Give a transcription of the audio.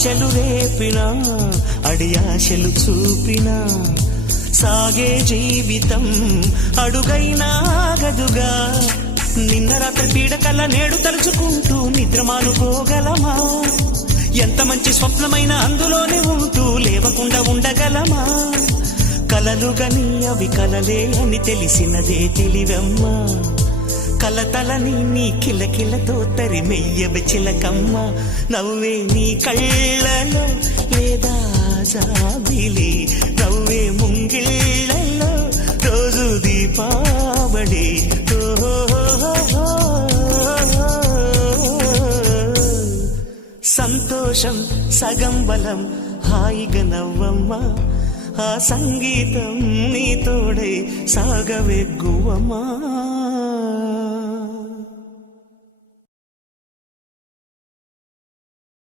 ఆశలు రేపినా అడియాశలు చూపినా సాగే జీవితం అడుగైనా ఆగదుగా. నిన్న రాత్రి పీడకల్లా నేడు తలుచుకుంటూ నిద్రమానుకోగలమా? ఎంత మంచి స్వప్నమైన అందులోనే ఉంటూ లేవకుండా ఉండగలమా? కలలుగని అవి కలలే అని తెలిసినదే తెలివమ్మా. కలతలని నీ కిలకిలతో తరిమెయ్యవి చిలకమ్మ. నవ్వే నీ కళ్ళలో లేదా జాబిలి, నవ్వే ముంగిళ్ళలో రోజు దీపావళి. సంతోషం సగం బలం, హాయిగా నవ్వమ్మా. ఆ సంగీతం నీ తోడై సాగవెగ్గువమ్మా.